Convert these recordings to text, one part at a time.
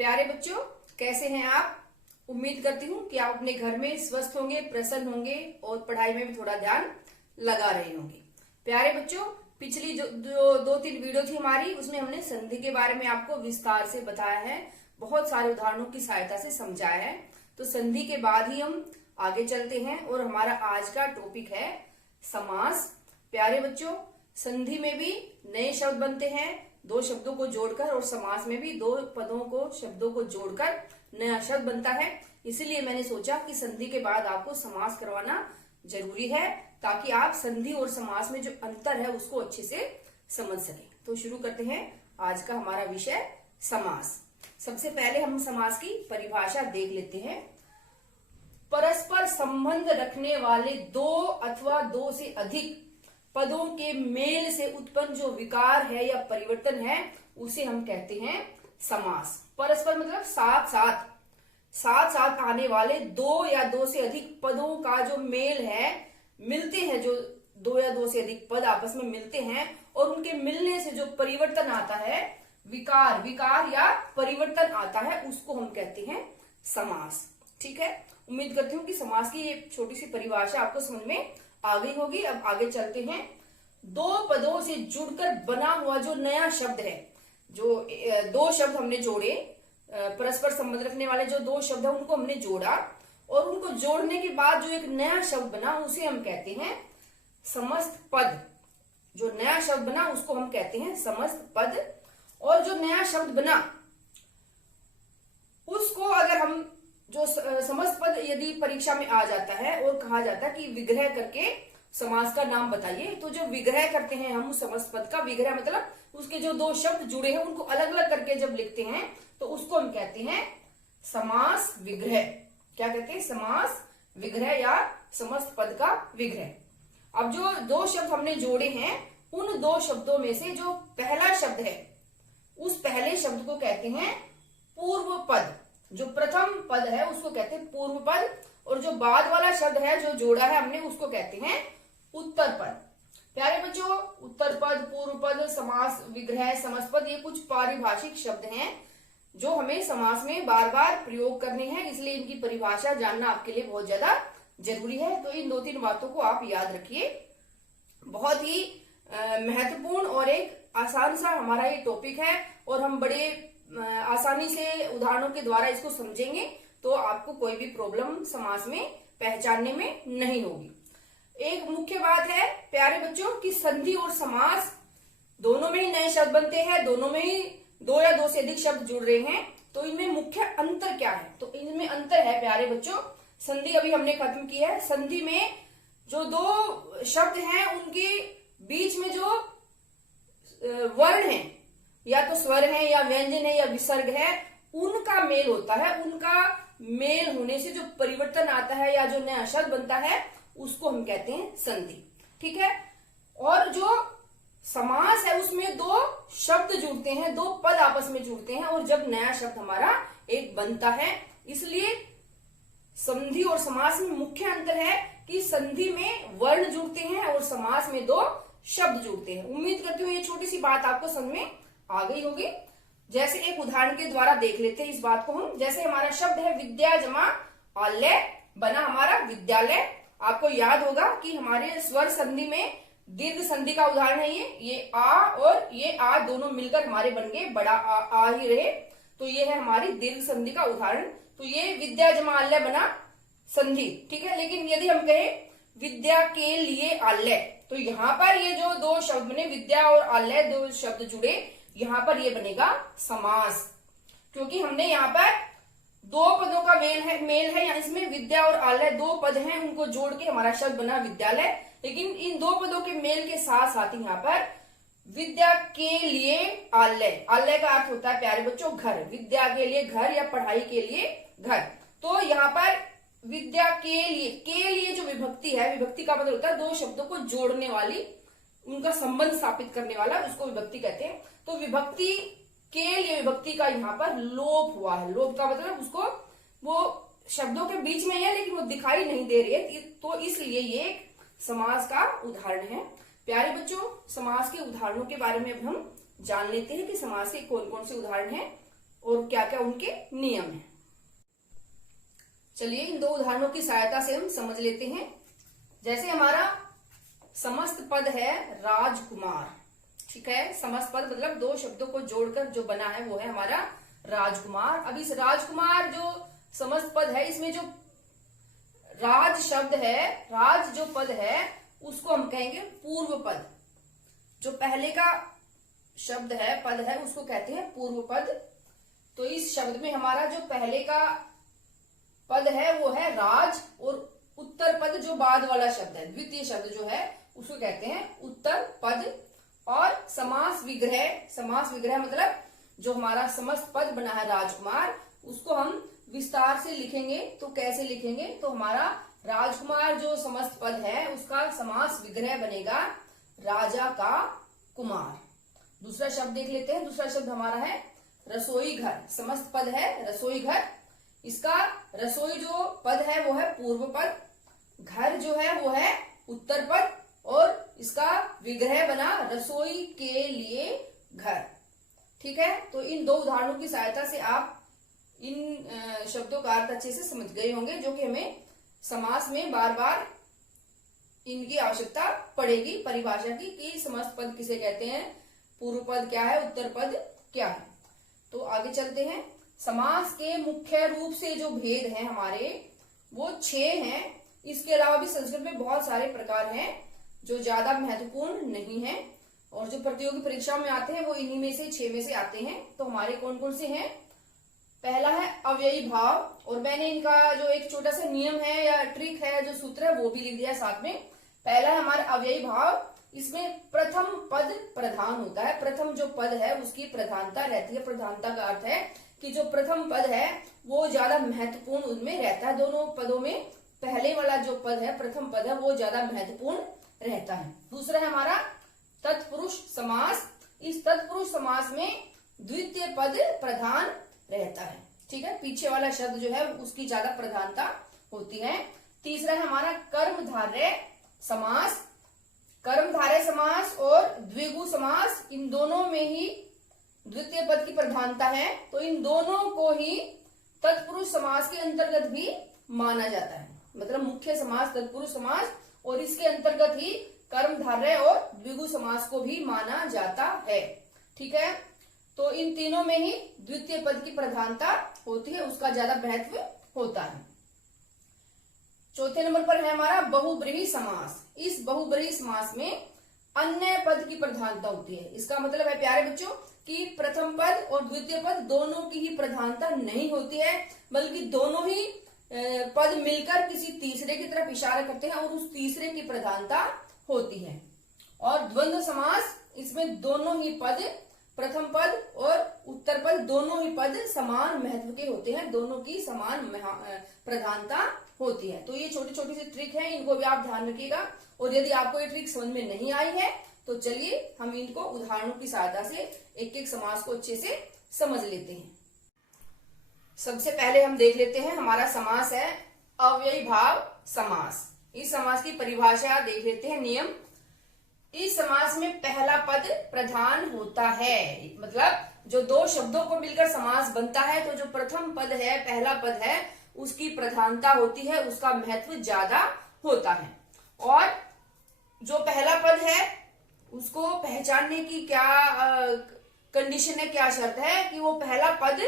प्यारे बच्चों, कैसे हैं आप। उम्मीद करती हूँ कि आप अपने घर में स्वस्थ होंगे, प्रसन्न होंगे और पढ़ाई में भी थोड़ा ध्यान लगा रहे होंगे। प्यारे बच्चों, पिछली जो 2-3 वीडियो थी हमारी, उसमें हमने संधि के बारे में आपको विस्तार से बताया है, बहुत सारे उदाहरणों की सहायता से समझाया है। तो संधि के बाद ही हम आगे चलते हैं और हमारा आज का टॉपिक है समास। प्यारे बच्चों, संधि में भी नए शब्द बनते हैं, दो शब्दों को जोड़कर, और समास में भी दो पदों को, शब्दों को जोड़कर नया शब्द बनता है। इसीलिए मैंने सोचा कि संधि के बाद आपको समास करवाना जरूरी है, ताकि आप संधि और समास में जो अंतर है उसको अच्छे से समझ सकें। तो शुरू करते हैं आज का हमारा विषय समास। सबसे पहले हम समास की परिभाषा देख लेते हैं। परस्पर संबंध रखने वाले दो अथवा दो से अधिक पदों के मेल से उत्पन्न जो विकार है या परिवर्तन है, उसे हम कहते हैं समास। परस्पर मतलब साथ साथ आने वाले दो या दो से अधिक पदों का जो मेल है, मिलते हैं, जो दो या दो से अधिक पद आपस में मिलते हैं और उनके मिलने से जो परिवर्तन आता है, विकार या परिवर्तन आता है, उसको हम कहते हैं समास। ठीक है, उम्मीद करती हूँ कि समास की ये छोटी सी परिभाषा आपको समझ में आ गई होगी। अब आगे चलते हैं। दो पदों से जुड़कर बना हुआ जो नया शब्द है, जो दो शब्द हमने जोड़े, परस्पर संबंध रखने वाले जो दो शब्द है उनको हमने जोड़ा, और उनको जोड़ने के बाद जो एक नया शब्द बना उसे हम कहते हैं समस्त पद। जो नया शब्द बना उसको हम कहते हैं समस्त पद। और जो नया शब्द बना उसको अगर हम जो समस्त पद यदि परीक्षा में आ जाता है और कहा जाता है कि विग्रह करके समास का नाम बताइए, तो जो विग्रह करते हैं हम उस समस्त पद का, विग्रह मतलब उसके जो दो शब्द जुड़े हैं उनको अलग अलग करके जब लिखते हैं तो उसको हम कहते हैं समास विग्रह। क्या कहते हैं? समास विग्रह या समस्त पद का विग्रह। अब जो दो शब्द हमने जोड़े हैं, उन दो शब्दों में से जो पहला शब्द है उस पहले शब्द को कहते हैं पूर्व पद। जो प्रथम पद है उसको कहते हैं पूर्व पद, और जो बाद वाला शब्द है जो जोड़ा है हमने उसको कहते हैं उत्तर पद। प्यारे बच्चों, उत्तर पद, पूर्व पद, समास विग्रह, समस्त पद, ये कुछ पारिभाषिक शब्द हैं जो हमें समास में बार बार प्रयोग करने हैं, इसलिए इनकी परिभाषा जानना आपके लिए बहुत ज्यादा जरूरी है। तो इन 2-3 बातों को आप याद रखिए। बहुत ही महत्वपूर्ण और एक आसान सा हमारा ये टॉपिक है, और हम बड़े आसानी से उदाहरणों के द्वारा इसको समझेंगे तो आपको कोई भी प्रॉब्लम समास में पहचानने में नहीं होगी। एक मुख्य बात है प्यारे बच्चों कि संधि और समास दोनों में ही नए शब्द बनते हैं, दोनों में ही दो या दो से अधिक शब्द जुड़ रहे हैं। तो इनमें मुख्य अंतर क्या है? तो इनमें अंतर है प्यारे बच्चों, संधि अभी हमने खत्म की है। संधि में जो दो शब्द हैं उनके बीच में जो वर्ण है, या तो स्वर है या व्यंजन है या विसर्ग है, उनका मेल होता है। उनका मेल होने से जो परिवर्तन आता है या जो नया शब्द बनता है उसको हम कहते हैं संधि। ठीक है, और जो समास है उसमें दो शब्द जुड़ते हैं, दो पद आपस में जुड़ते हैं, और जब नया शब्द हमारा एक बनता है। इसलिए संधि और समास में मुख्य अंतर है कि संधि में वर्ण जुड़ते हैं और समास में दो शब्द जुड़ते हैं। उम्मीद करती हूँ ये छोटी सी बात आपको समझ में आ गई होगी। जैसे एक उदाहरण के द्वारा देख लेते हैं इस बात को हम। जैसे हमारा शब्द है विद्या जमा आलय, बना हमारा विद्यालय। आपको याद होगा कि हमारे स्वर संधि में दीर्घ संधि का उदाहरण है ये आ और ये आ दोनों मिलकर हमारे बन गए बड़ा आ ही रहे, तो ये है हमारी दीर्घ संधि का उदाहरण। तो ये विद्या जमा आलय बना संधि। ठीक है, लेकिन यदि हम कहें विद्या के लिए आलय, तो यहाँ पर ये जो दो शब्द बने, विद्या और आलय, दो शब्द जुड़े, यहाँ पर ये बनेगा समास, क्योंकि हमने यहाँ पर दो पदों का मेल है। इसमें विद्या और आलय दो पद हैं, उनको जोड़ के हमारा शब्द बना विद्यालय। लेकिन इन दो पदों के मेल के साथ साथ ही यहाँ पर विद्या के लिए आलय, आलय का अर्थ होता है प्यारे बच्चों घर, विद्या के लिए घर या पढ़ाई के लिए घर। तो यहाँ पर विद्या के लिए जो विभक्ति है, विभक्ति का मतलब होता है दो शब्दों को जोड़ने वाली, उनका संबंध स्थापित करने वाला, उसको विभक्ति कहते हैं। तो विभक्ति के लिए विभक्ति का यहाँ पर लोप हुआ है। लोप का मतलब उसको, वो शब्दों के बीच में है लेकिन वो दिखाई नहीं दे रही है, तो इसलिए ये एक समास का उदाहरण है। प्यारे बच्चों, समास के उदाहरणों के बारे में अब हम जान लेते हैं कि समास के कौन कौन से उदाहरण हैं। और क्या क्या उनके नियम हैं। चलिए इन दो उदाहरणों की सहायता से हम समझ लेते हैं। जैसे हमारा समस्त पद है राजकुमार, ठीक है, समस्त पद मतलब दो शब्दों को जोड़कर जो बना है वो है हमारा राजकुमार। अब इस राजकुमार जो समस्त पद है, इसमें जो राज शब्द है, राज जो पद है उसको हम कहेंगे पूर्व पद। जो पहले का शब्द है, पद है, उसको कहते हैं पूर्व पद। तो इस शब्द में हमारा जो पहले का पद है वो है राज, और उत्तर पद जो बाद वाला शब्द है, द्वितीय शब्द जो है उसको कहते हैं उत्तर पद। और समास विग्रह मतलब जो हमारा समस्त पद बना है राजकुमार, उसको हम विस्तार से लिखेंगे। तो कैसे लिखेंगे? तो हमारा राजकुमार जो समस्त पद है उसका समास विग्रह बनेगा राजा का कुमार। दूसरा शब्द देख लेते हैं। दूसरा शब्द हमारा है रसोई घर। समस्त पद है रसोई घर, इसका रसोई जो पद है वो है पूर्व पद, घर जो है वो है उत्तर पद, और इसका विग्रह बना रसोई के लिए घर। ठीक है, तो इन दो उदाहरणों की सहायता से आप इन शब्दों का अर्थ अच्छे से समझ गए होंगे, जो कि हमें समास में बार बार इनकी आवश्यकता पड़ेगी परिभाषा की, कि समस्त पद किसे कहते हैं, पूर्व पद क्या है, उत्तर पद क्या है। तो आगे चलते हैं। समास के मुख्य रूप से जो भेद हैं हमारे वो 6 हैं। इसके अलावा भी संस्कृत में बहुत सारे प्रकार हैं जो ज्यादा महत्वपूर्ण नहीं है, और जो प्रतियोगी परीक्षाओं में आते हैं वो इन्हीं में से 6 में से आते हैं। तो हमारे कौन कौन से हैं? पहला है अव्ययी भाव, और मैंने इनका जो एक छोटा सा नियम है या ट्रिक है, जो सूत्र है, वो भी लिख दिया साथ में। पहला है हमारा अव्ययी भाव। इसमें प्रथम पद प्रधान होता है। प्रथम जो पद है उसकी प्रधानता रहती है। प्रधानता का अर्थ है कि जो प्रथम पद है वो ज्यादा महत्वपूर्ण उनमें रहता है। दोनों पदों में पहले वाला जो पद है, प्रथम पद है, वो ज्यादा महत्वपूर्ण रहता है। दूसरा है हमारा तत्पुरुष समास। इस तत्पुरुष समास में द्वितीय पद प्रधान रहता है। ठीक है, पीछे वाला शब्द जो है उसकी ज्यादा प्रधानता होती है। तीसरा है हमारा कर्मधारय समास। कर्मधारय समास और द्विगु समास, इन दोनों में ही द्वितीय पद की प्रधानता है। तो इन दोनों को ही तत्पुरुष समास के अंतर्गत भी माना जाता है। मतलब मुख्य समास तत्पुरुष समास, और इसके अंतर्गत ही कर्मधारय और द्विगु समास को भी माना जाता है। ठीक है, तो इन तीनों में ही द्वितीय पद की प्रधानता होती है, उसका ज्यादा महत्व होता है। चौथे नंबर पर है हमारा बहुब्रीहि समास। इस बहुब्रीहि समास में अन्य पद की प्रधानता होती है। इसका मतलब है प्यारे बच्चों कि प्रथम पद और द्वितीय पद दोनों की ही प्रधानता नहीं होती है, बल्कि दोनों ही पद मिलकर किसी तीसरे की तरफ इशारा करते हैं और उस तीसरे की प्रधानता होती है। और द्वंद्व समास, इसमें दोनों ही पद, प्रथम पद और उत्तर पद, दोनों ही पद समान महत्व के होते हैं, दोनों की समान प्रधानता होती है। तो ये छोटी छोटी सी ट्रिक है, इनको भी आप ध्यान रखिएगा। और यदि आपको ये ट्रिक समझ में नहीं आई है तो चलिए हम इनको उदाहरणों की सहायता से एक एक समास को अच्छे से समझ लेते हैं। सबसे पहले हम देख लेते हैं, हमारा समास है अव्ययी भाव समास। इस समास की परिभाषा देख लेते हैं। नियम: इस समास में पहला पद प्रधान होता है। मतलब जो दो शब्दों को मिलकर समास बनता है तो जो प्रथम पद है, पहला पद है, उसकी प्रधानता होती है, उसका महत्व ज्यादा होता है। और जो पहला पद है उसको पहचानने की क्या कंडीशन है, क्या शर्त है कि वो पहला पद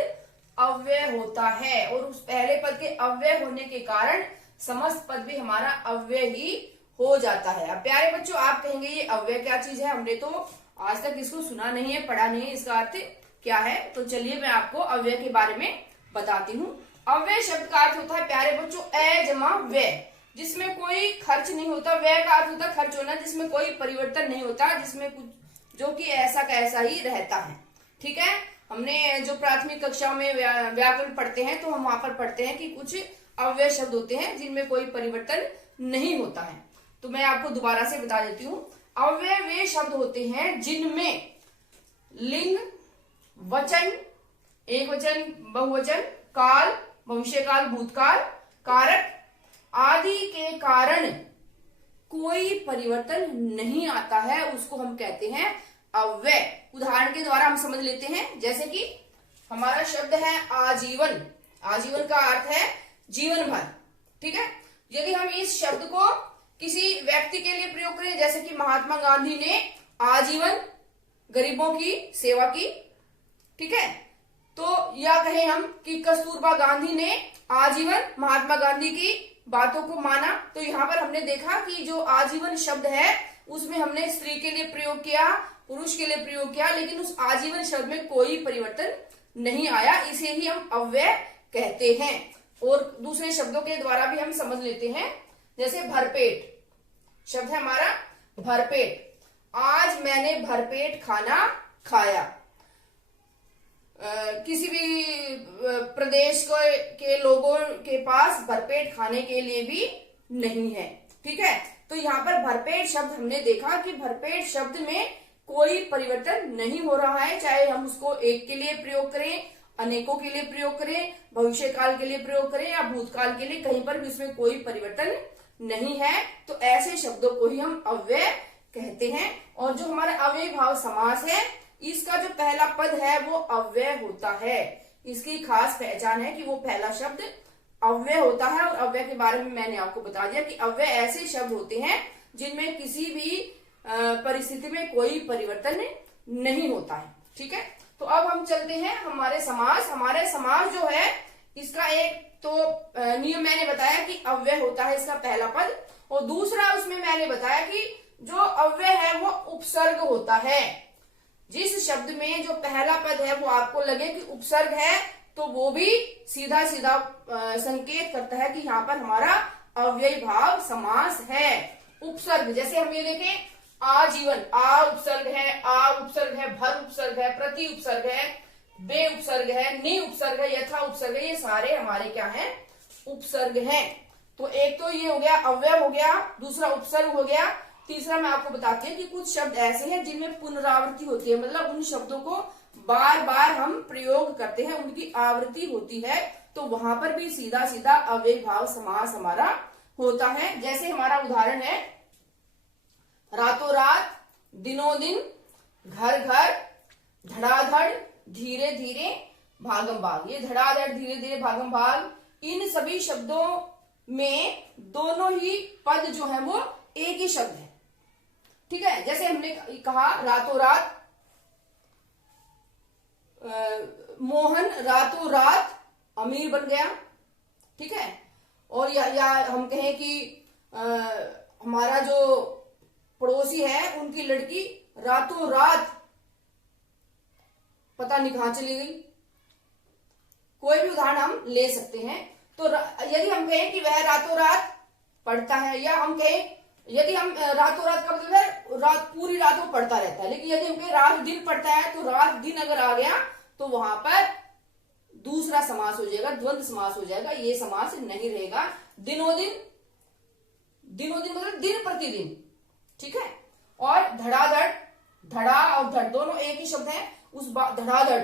अव्यय होता है, और उस पहले पद के अव्यय होने के कारण समस्त पद भी हमारा अव्यय ही हो जाता है। अब प्यारे बच्चों आप कहेंगे ये अव्यय क्या चीज है, हमने तो आज तक इसको सुना नहीं है, पढ़ा नहीं है, इसका अर्थ क्या है? तो चलिए मैं आपको अव्यय के बारे में बताती हूँ। अव्यय शब्द का अर्थ होता है प्यारे बच्चों अ जमा व्यय, जिसमें कोई खर्च नहीं होता। व्यय का अर्थ होता है खर्च होना, जिसमें कोई परिवर्तन नहीं होता, जिसमें कुछ जो कि ऐसा का ऐसा ही रहता है। ठीक है, हमने जो प्राथमिक कक्षाओं में व्याकरण पढ़ते हैं तो हम वहां पर पढ़ते हैं कि कुछ अव्यय शब्द होते हैं जिनमें कोई परिवर्तन नहीं होता है। तो मैं आपको दोबारा से बता देती हूँ। अव्यय वे शब्द होते हैं जिनमें लिंग, वचन, एक वचन, बहुवचन, काल, भविष्यकाल, भूतकाल, कारक आदि के कारण कोई परिवर्तन नहीं आता है, उसको हम कहते हैं अव्यय। उदाहरण के द्वारा हम समझ लेते हैं। जैसे कि हमारा शब्द है आजीवन। आजीवन का अर्थ है जीवन भर। ठीक है, यदि हम इस शब्द को किसी व्यक्ति के लिए प्रयोग करें, जैसे कि महात्मा गांधी ने आजीवन गरीबों की सेवा की, ठीक है, तो या कहें हम कि कस्तूरबा गांधी ने आजीवन महात्मा गांधी की बातों को माना, तो यहाँ पर हमने देखा कि जो आजीवन शब्द है उसमें हमने स्त्री के लिए प्रयोग किया, पुरुष के लिए प्रयोग किया, लेकिन उस आजीवन शब्द में कोई परिवर्तन नहीं आया, इसे ही हम अव्यय कहते हैं। और दूसरे शब्दों के द्वारा भी हम समझ लेते हैं, जैसे भरपेट शब्द है हमारा भरपेट। आज मैंने भरपेट खाना खाया। किसी भी प्रदेश के लोगों के पास भरपेट खाने के लिए भी नहीं है। ठीक है, तो यहाँ पर भरपेट शब्द हमने देखा कि भरपेट शब्द में कोई परिवर्तन नहीं हो रहा है, चाहे हम उसको एक के लिए प्रयोग करें, अनेकों के लिए प्रयोग करें, भविष्य काल के लिए प्रयोग करें या भूतकाल के लिए, कहीं पर भी उसमें कोई परिवर्तन नहीं है। तो ऐसे शब्दों को ही हम अव्यय कहते हैं। और जो हमारा अव्ययी भाव समास है, इसका जो पहला पद है वो अव्यय होता है। इसकी खास पहचान है कि वो पहला शब्द अव्यय होता है। और अव्यय के बारे में मैंने आपको बता दिया कि अव्यय ऐसे शब्द होते हैं जिनमें किसी भी परिस्थिति में कोई परिवर्तन नहीं होता है। ठीक है, तो अब हम चलते हैं हमारे समास। हमारे समास जो है इसका एक तो नियम मैंने बताया कि अव्यय होता है इसका पहला पद, और दूसरा उसमें मैंने बताया कि जो अव्यय है वो उपसर्ग होता है। जिस शब्द में जो पहला पद है वो आपको लगे कि उपसर्ग है, तो वो भी सीधा सीधा संकेत करता है कि यहाँ पर हमारा अव्ययी भाव समास है। उपसर्ग, जैसे हम ये देखें आजीवन, आ उपसर्ग है, आ उपसर्ग है, भर उपसर्ग है, प्रति उपसर्ग है, बे उपसर्ग है, नि उपसर्ग है, यथा उपसर्ग है, ये सारे हमारे क्या हैं, उपसर्ग हैं। तो एक तो ये हो गया अव्यय हो गया, दूसरा उपसर्ग हो गया, तीसरा मैं आपको बताती हूँ कि कुछ शब्द ऐसे हैं जिनमें पुनरावृत्ति होती है, मतलब उन शब्दों को बार बार हम प्रयोग करते हैं, उनकी आवृत्ति होती है, तो वहां पर भी सीधा सीधा अव्ययी भाव समास हमारा होता है। जैसे हमारा उदाहरण है रातों रात, दिनों दिन, घर घर, धड़ाधड़, धीरे धीरे, भागम भाग। ये धड़ाधड़, धीरे धीरे, भागम भाग, इन सभी शब्दों में दोनों ही पद जो है वो एक ही शब्द है। ठीक है, जैसे हमने कहा रातों रात, मोहन रातों रात अमीर बन गया। ठीक है, और या हम कहें कि हमारा जो पड़ोसी है उनकी लड़की रातों रात पता नहीं कहां चली गई। कोई भी उदाहरण हम ले सकते हैं। तो यदि हम कहें कि वह रातों रात पढ़ता है, या हम कहें यदि हम रातों रात का मतलब है रात पूरी रात वो पढ़ता रहता है, लेकिन यदि हम कहें रात दिन पढ़ता है, तो रात दिन अगर आ गया तो वहां पर दूसरा समास हो जाएगा, द्वंद्व समास हो जाएगा, ये समास नहीं रहेगा। दिनों दिन, दिनों दिन मतलब दिन प्रतिदिन। ठीक है, और धड़ाधड़, धड़ा और धड़ दोनों एक ही शब्द है। उस धड़ाधड़,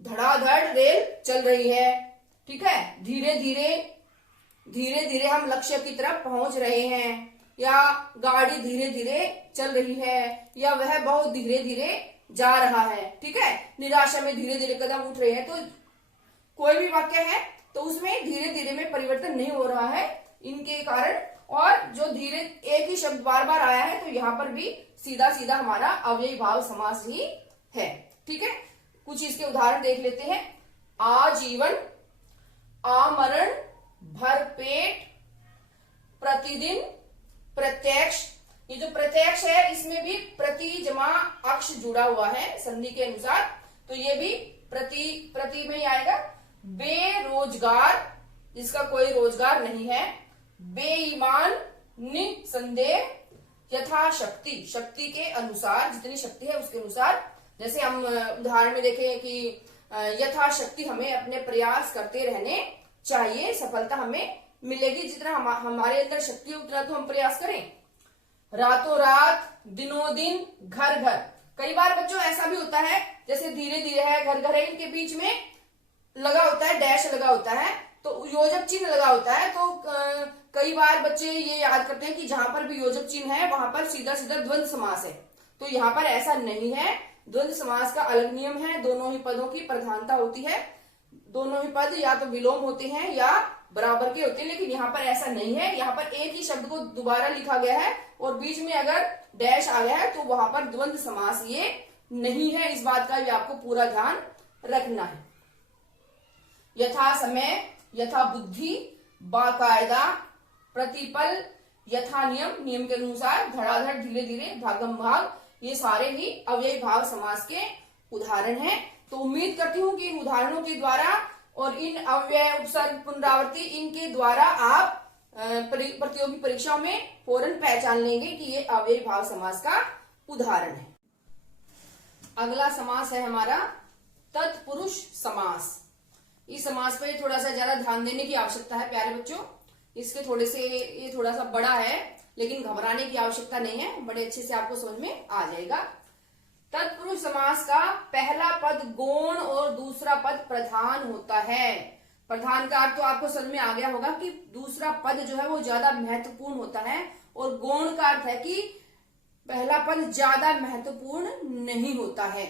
धड़ाधड़ रेल चल रही है। ठीक है, धीरे धीरे, धीरे धीरे हम लक्ष्य की तरफ पहुंच रहे हैं, या गाड़ी धीरे धीरे चल रही है, या वह बहुत धीरे धीरे जा रहा है। ठीक है, निराशा में धीरे धीरे कदम उठ रहे हैं। तो कोई भी वाक्य है तो उसमें धीरे धीरे में परिवर्तन नहीं हो रहा है इनके कारण, और जो धीरे एक ही शब्द बार बार आया है, तो यहाँ पर भी सीधा सीधा हमारा अव्ययी भाव समास ही है। ठीक है, कुछ इसके उदाहरण देख लेते हैं। आजीवन, आमरण, भरपेट, प्रतिदिन, प्रत्यक्ष। ये जो प्रत्यक्ष है इसमें भी प्रति जमा अक्ष जुड़ा हुआ है संधि के अनुसार, तो ये भी प्रति में ही आएगा। बेरोजगार, जिसका कोई रोजगार नहीं है। बेईमान, निसंदेह, यथाशक्ति, शक्ति के अनुसार, जितनी शक्ति है उसके अनुसार। जैसे हम उदाहरण में देखें कि यथाशक्ति हमें अपने प्रयास करते रहने चाहिए, सफलता हमें मिलेगी। जितना हमारे अंदर शक्ति है उतना तो हम प्रयास करें। रातों रात, दिनों दिन, घर घर। कई बार बच्चों ऐसा भी होता है, जैसे धीरे धीरे है, घर घर है, इनके बीच में लगा होता है, डैश लगा होता है, तो योजक चिन्ह लगा होता है। तो कई बार बच्चे ये याद करते हैं कि जहां पर भी योजक चिन्ह है वहां पर सीधा सीधा द्वंद्व समास है, तो यहाँ पर ऐसा नहीं है। द्वंद्व समास का अलग नियम है, दोनों ही पदों की प्रधानता होती है, दोनों ही पद या तो विलोम होते हैं या बराबर के होते हैं, लेकिन यहाँ पर ऐसा नहीं है। यहाँ पर एक ही शब्द को दोबारा लिखा गया है और बीच में अगर डैश आ गया है तो वहां पर द्वंद्व समास ये नहीं है। इस बात का भी आपको पूरा ध्यान रखना है। यथा समय, यथा बुद्धि, बाकायदा, प्रतिपल, यथा नियम, नियम के अनुसार, धड़ाधड़, धीरे धीरे, भागम भाग, ये सारे ही अव्ययी भाव समास के उदाहरण हैं। तो उम्मीद करती हूँ कि इन उदाहरणों के द्वारा और इन अव्यय, उपसर्ग, पुनरावृत्ति, इनके द्वारा आप प्रतियोगी परीक्षाओं में फौरन पहचान लेंगे कि ये अव्ययी भाव समास का उदाहरण है। अगला समास है हमारा तत्पुरुष समास। इस समास पे थोड़ा सा ज्यादा ध्यान देने की आवश्यकता है प्यारे बच्चों। इसके ये थोड़ा सा बड़ा है, लेकिन घबराने की आवश्यकता नहीं है, बड़े अच्छे से आपको समझ में आ जाएगा। तत्पुरुष समास का पहला पद गौण और दूसरा पद प्रधान होता है। प्रधान का अर्थ तो आपको समझ में आ गया होगा कि दूसरा पद जो है वो ज्यादा महत्वपूर्ण होता है, और गौण का अर्थ है कि पहला पद ज्यादा महत्वपूर्ण नहीं होता है।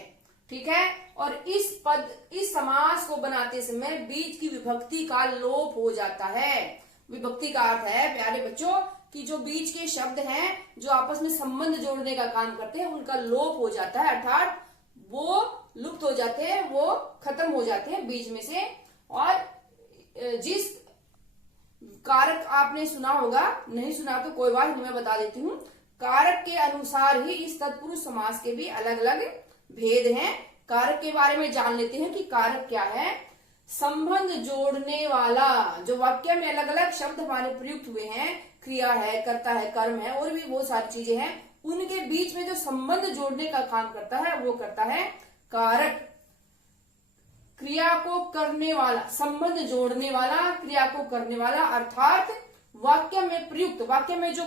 ठीक है। और इस समास को बनाते समय बीच की विभक्ति का लोप हो जाता है। विभक्ति का अर्थ है प्यारे बच्चों कि जो बीच के शब्द हैं जो आपस में संबंध जोड़ने का काम करते हैं उनका लोप हो जाता है, अर्थात वो लुप्त हो जाते हैं, वो खत्म हो जाते हैं बीच में से। और जिस कारक आपने सुना होगा, नहीं सुना तो कोई बात नहीं, मैं बता देती हूँ। कारक के अनुसार ही इस तत्पुरुष समास के भी अलग अलग भेद हैं। कारक के बारे में जान लेते हैं कि कारक क्या है। संबंध जोड़ने वाला, जो वाक्य में अलग अलग शब्द हमारे प्रयुक्त हुए हैं, क्रिया है, कर्ता है, कर्म है, और भी बहुत सारी चीजें हैं, उनके बीच में जो संबंध जोड़ने का काम करता है वो करता है कारक। क्रिया को करने वाला, संबंध जोड़ने वाला, क्रिया को करने वाला, अर्थात वाक्य में प्रयुक्त, वाक्य में जो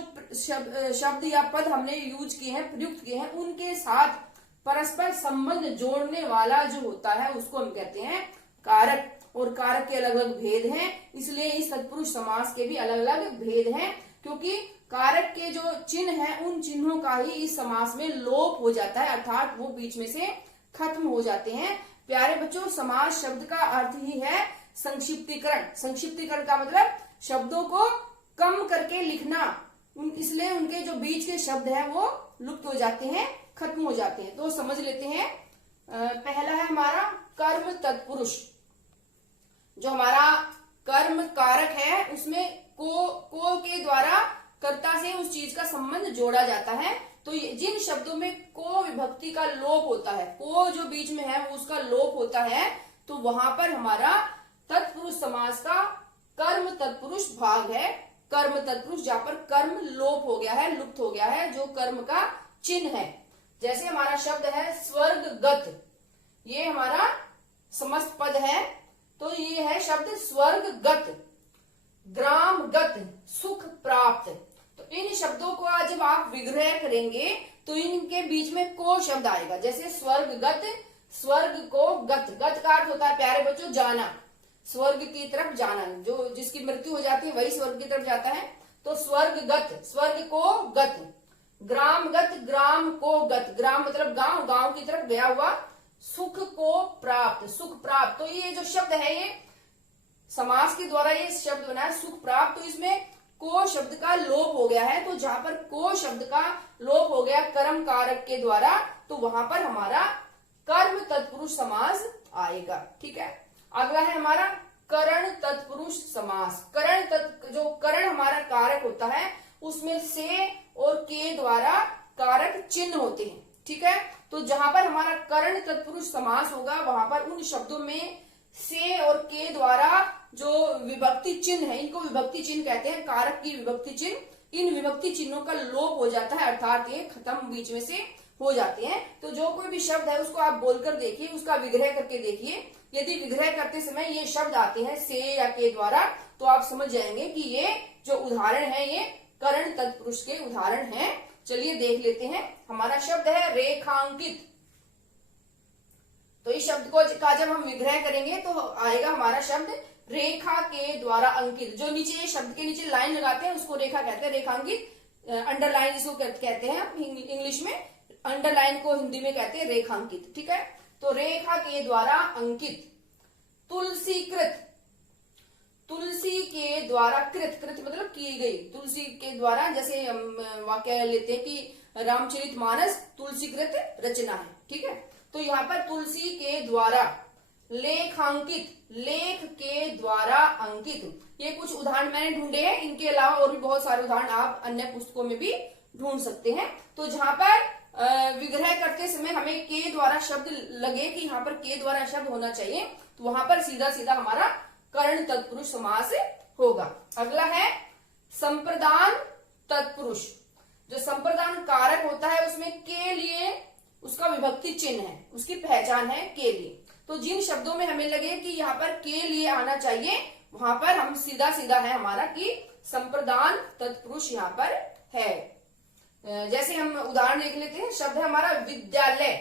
शब्द या पद हमने यूज किए हैं, प्रयुक्त किए हैं, उनके साथ परस्पर संबंध जोड़ने वाला जो होता है उसको हम कहते हैं कारक। और कारक के अलग अलग भेद हैं, इसलिए इस तत्पुरुष समास के भी अलग अलग भेद हैं, क्योंकि कारक के जो चिन्ह हैं उन चिन्हों का ही इस समास में लोप हो जाता है, अर्थात वो बीच में से खत्म हो जाते हैं। प्यारे बच्चों, समास शब्द का अर्थ ही है संक्षिप्तीकरण। संक्षिप्तीकरण का मतलब शब्दों को कम करके लिखना, इसलिए उनके जो बीच के शब्द हैं वो लुप्त हो जाते हैं, खत्म हो जाते हैं। तो समझ लेते हैं। पहला है हमारा कर्म तत्पुरुष। जो हमारा कर्म कारक है उसमें को के द्वारा कर्ता से उस चीज का संबंध जोड़ा जाता है। तो जिन शब्दों में को विभक्ति का लोप होता है, को जो बीच में है वो उसका लोप होता है, तो वहां पर हमारा तत्पुरुष समास का कर्म तत्पुरुष भाग है। कर्म तत्पुरुष, जहां पर कर्म लोप हो गया है, लुप्त हो गया है, जो कर्म का चिन्ह है। जैसे हमारा शब्द है स्वर्गगत, ये हमारा समस्त पद है, तो ये है शब्द स्वर्गगत। ग्रामगत, सुख प्राप्त। तो इन शब्दों को आज जब आप विग्रह करेंगे तो इनके बीच में को शब्द आएगा। जैसे स्वर्गगत, स्वर्ग को गत, गत का अर्थ होता है प्यारे बच्चों जाना, स्वर्ग की तरफ जाना। जो जिसकी मृत्यु हो जाती है वही स्वर्ग की तरफ जाता है। तो स्वर्गगत, स्वर्ग को गत। ग्रामगत, ग्राम को गत, ग्राम मतलब गांव, गांव की तरफ गया हुआ। सुख को प्राप्त, सुख प्राप्त। तो ये जो शब्द है ये समास के द्वारा ये शब्द बना है सुख प्राप्त। तो इसमें को शब्द का लोप हो गया है। तो जहां पर को शब्द का लोप हो गया कर्म कारक के द्वारा, तो वहां पर हमारा कर्म तत्पुरुष समास आएगा। ठीक है। अगला है हमारा करण तत्पुरुष समास। जो करण हमारा कारक होता है उसमें से और के द्वारा कारक चिन्ह होते हैं। ठीक है। तो जहां पर हमारा करण तत्पुरुष समास होगा वहां पर उन शब्दों में से और के द्वारा जो विभक्ति चिन्ह है, इनको विभक्ति चिन्ह कहते हैं, कारक की विभक्ति चिन्ह। इन विभक्ति चिन्हों का लोप हो जाता है, अर्थात ये खत्म बीच में से हो जाते हैं। तो जो कोई भी शब्द है उसको आप बोलकर देखिए, उसका विग्रह करके देखिए। यदि विग्रह करते समय ये शब्द आते हैं से या के द्वारा, तो आप समझ जाएंगे कि ये जो उदाहरण है ये करण तत्पुरुष के उदाहरण हैं। चलिए देख लेते हैं। हमारा शब्द है रेखांकित। तो इस शब्द को जब हम विग्रह करेंगे तो आएगा हमारा शब्द रेखा के द्वारा अंकित। जो नीचे शब्द के नीचे लाइन लगाते हैं उसको रेखा कहते हैं, रेखांकित, अंडरलाइन जिसको कहते हैं इंग्लिश में। अंडरलाइन को हिंदी में कहते हैं रेखांकित, ठीक है। तो रेखा के द्वारा अंकित, तुलसीकृत, तुलसी के द्वारा कृत, कृत मतलब की गई, तुलसी के द्वारा, जैसे हम वाक्य लेते हैं कि रामचरितमानस तुलसीकृत रचना है, ठीक है। तो यहाँ पर तुलसी के द्वारा लेखांकित, लेख के द्वारा अंकित, ये कुछ उदाहरण मैंने ढूंढे हैं। इनके अलावा और भी बहुत सारे उदाहरण आप अन्य पुस्तकों में भी ढूंढ सकते हैं। तो जहां पर विग्रह करते समय हमें के द्वारा शब्द लगे कि यहाँ पर के द्वारा शब्द होना चाहिए, तो वहां पर सीधा सीधा हमारा कर्ण तत्पुरुष समास होगा। अगला है संप्रदान तत्पुरुष। जो संप्रदान कारक होता है उसमें के लिए उसका विभक्ति चिन्ह है, उसकी पहचान है के लिए। तो जिन शब्दों में हमें लगे कि यहाँ पर के लिए आना चाहिए, वहां पर हम सीधा सीधा है हमारा कि संप्रदान तत्पुरुष यहाँ पर है। जैसे हम उदाहरण देख लेते हैं। शब्द है हमारा विद्यालय,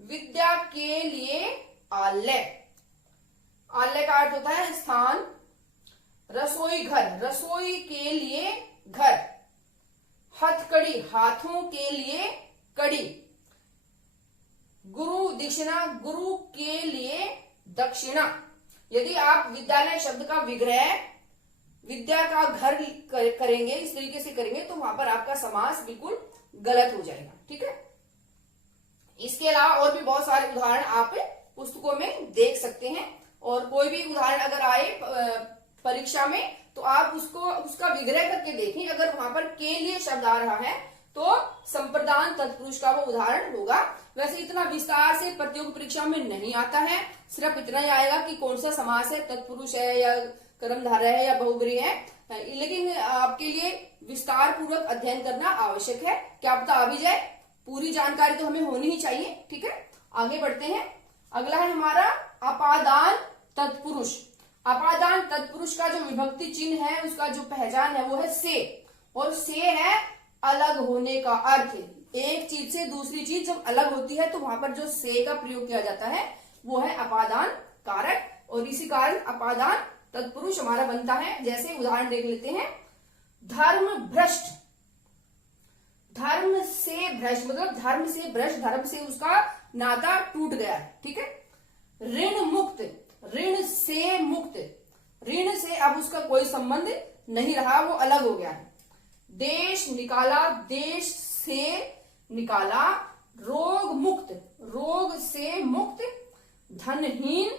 विद्या के लिए आलय, आलय का अर्थ होता है स्थान। रसोई घर, रसोई के लिए घर। हथकड़ी, हाथों के लिए कड़ी। गुरु दक्षिणा, गुरु के लिए दक्षिणा। यदि आप विद्यालय शब्द का विग्रह विद्या का घर करेंगे, इस तरीके से करेंगे, तो वहां पर आपका समास बिल्कुल गलत हो जाएगा, ठीक है। इसके अलावा और भी बहुत सारे उदाहरण आप पुस्तकों में देख सकते हैं। और कोई भी उदाहरण अगर आए परीक्षा में, तो आप उसका विग्रह करके देखें। अगर वहां पर के लिए शब्द आ रहा है तो संप्रदान तत्पुरुष का वो उदाहरण होगा। वैसे इतना विस्तार से प्रतियोगी परीक्षा में नहीं आता है, सिर्फ इतना ही आएगा कि कौन सा समास है, तत्पुरुष है या कर्मधारय है या बहुब्रीहि है। लेकिन आपके लिए विस्तार पूर्वक अध्ययन करना आवश्यक है। क्या पता आ भी जाए, पूरी जानकारी तो हमें होनी ही चाहिए, ठीक है। आगे बढ़ते हैं। अगला है हमारा अपादान तत्पुरुष। अपादान तत्पुरुष का जो विभक्ति चिन्ह है, उसका जो पहचान है वो है से, और से है अलग होने का अर्थ। एक चीज से दूसरी चीज जब अलग होती है तो वहां पर जो से का प्रयोग किया जाता है वो है अपादान कारक, और इसी कारण अपादान तत्पुरुष हमारा बनता है। जैसे उदाहरण देख लेते हैं। धर्म भ्रष्ट, धर्म से भ्रष्ट मतलब धर्म से भ्रष्ट, धर्म से उसका नाता टूट गया है, ठीक है। ऋण मुक्त, ऋण से मुक्त, ऋण से अब उसका कोई संबंध नहीं रहा, वो अलग हो गया है। देश निकाला, देश से निकाला। रोग मुक्त, रोग से मुक्त। धनहीन,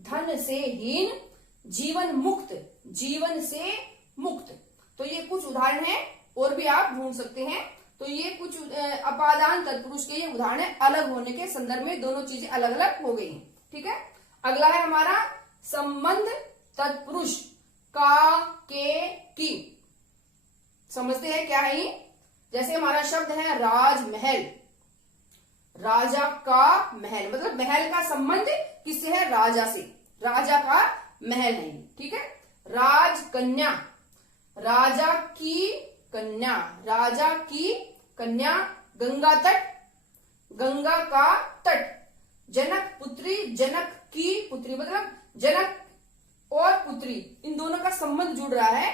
धन से हीन। जीवन मुक्त, जीवन से मुक्त। तो ये कुछ उदाहरण हैं, और भी आप ढूंढ सकते हैं। तो ये कुछ अपादान तत्पुरुष के ये उदाहरण है। अलग होने के संदर्भ में दोनों चीजें अलग अलग हो गई हैं, ठीक है। अगला है हमारा संबंध तत्पुरुष का, के, की। समझते हैं क्या है ये। जैसे हमारा शब्द है राजमहल, राजा का महल मतलब महल का संबंध किससे है, राजा से, राजा का महल है, ठीक है। राजकन्या, राजा की कन्या, राजा की कन्या। गंगा तट, गंगा का तट। जनक पुत्री, जनक की पुत्री मतलब जनक और पुत्री, इन दोनों का संबंध जुड़ रहा है